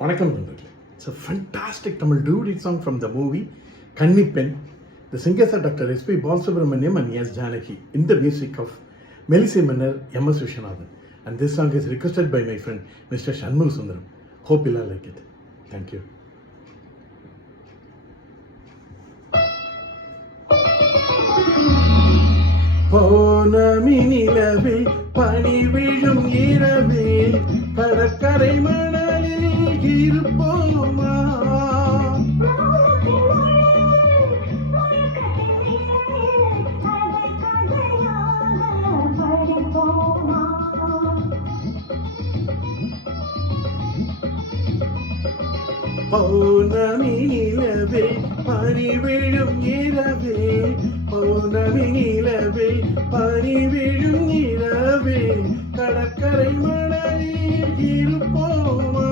வணக்கம் நண்பர்களே. It's a fantastic Tamil duet song from the movie Kannipen. The singers are Dr. S.P. Balasubramaniam and S. Janaki in the music of Melise Mannar, M.S. Viswanathan. And this song is requested by my friend Mr. Shanmugh Sundaram. Hope you'll all like it. Thank you. பௌர்ணமி நிலவில் பனி விழும் இரவில் கடற்கரை மணலில் இருப்போமா, பௌர்ணமி நிலவில் பனி விழும் இரவில், பௌர்ணமி நிலவில் பனி விழும் இரவில் கடற்கரை மணலில் இருப்போமா,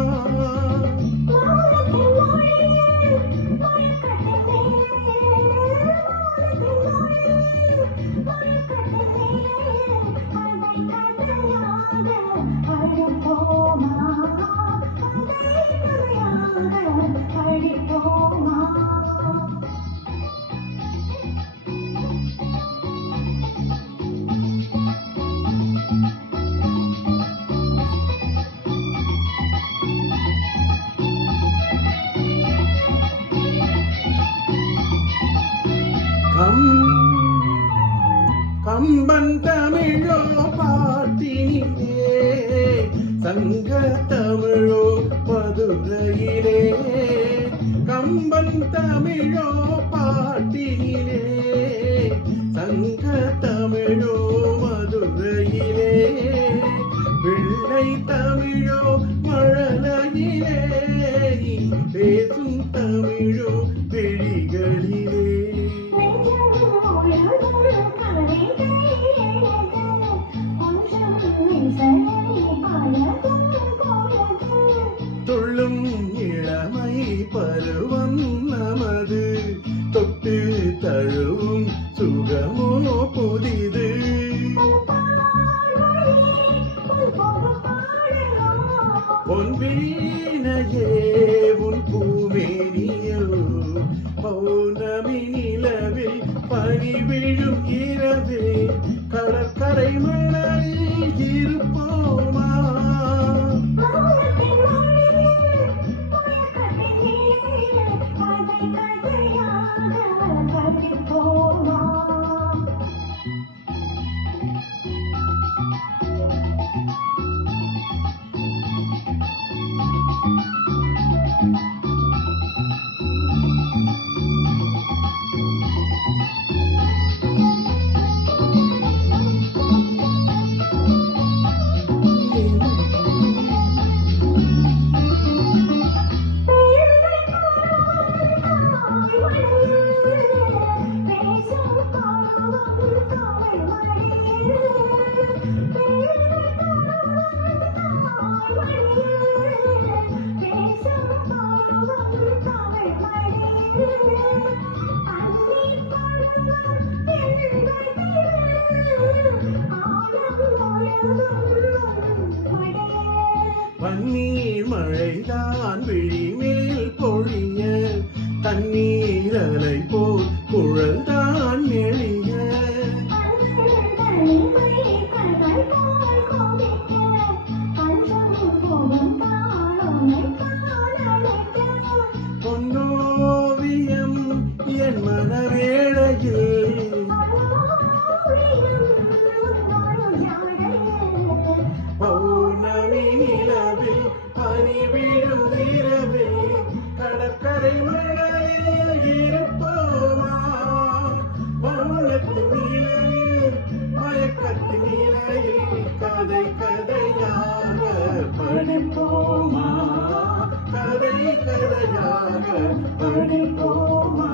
கம்பன் தமிழோ பாட்டினிலே, சங்க தமிழோ மதுரையிலே, கம்பன் தமிழோ பாட்டினிலே, சங்க தமிழோ மதுரையிலே, பிள்ளை தமிழோ மழலையிலே, நீ பேசும் தமிழோ விழிகளிலே, துள்ளும் இளமை பருவம் நமது, தொட்டு தழுவும் சுகமோ புதிது, பொன் வீணையே உன் பூமேனியோ, பௌர்ணமி நிலவில் பனி விழும் இரவில் கடற்கரை மணலில் இருப்போமா, பன்னீர் மழைதான் விழிமேல் பொழிய, தண்ணீர் அலை போல் குழல்தான் நெளிய, பொன்னோவியம் என் மனவேளையில், பௌர்ணமி நிலவில் பனி விழும் இரவில் கடற்கரை மணலில் இருப்போமா, மௌனத்தின் நிலையில் மயக்கத்தின் நிலையில் கதை கதையாக படிப்போமா, கதை கதையாக படிப்போமா.